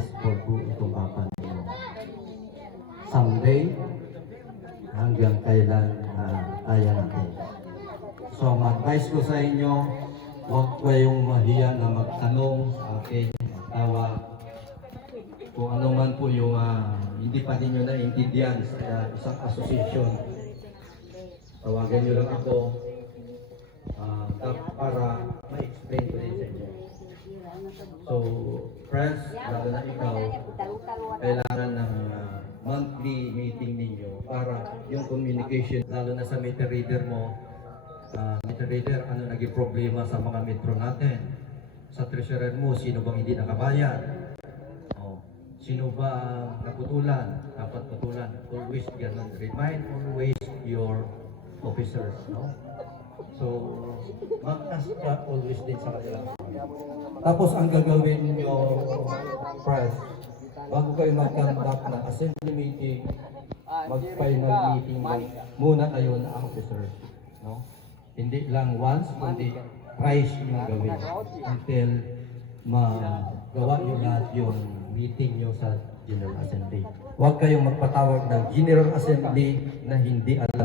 successful po itong papa ninyo. Someday, hanggang kailan kaya natin. So, mag-advise ko sa inyo, huwag kayong mahiya na magtanong sa akin, magtawag. Kung ano man po yung hindi pa ninyo naintindihan sa isang association, tawagan nyo lang ako para ma-explain ko rin sa inyo. So, friends, lalo na ikaw, kailangan ng monthly meeting ninyo para yung communication, lalo na sa meter reader mo, meter reader, ano naging problema sa mga metro natin? Sa treasurer mo, sino bang hindi nakabayad? Sino ba naputulan? Dapat putulan. Always ganun. Remind always your officers. No? So, mag-ask ka always din sa kanila. Tapos ang gagawin ninyo, press, bago kayo mag-conduct ng assembly meeting, mag-final meeting muna kayo na officers. No? Hindi lang once, kundi twice yung gawin until magawa nyo lahat yung meeting nyo sa General Assembly. Huwag kayong magpatawag ng General Assembly na hindi alam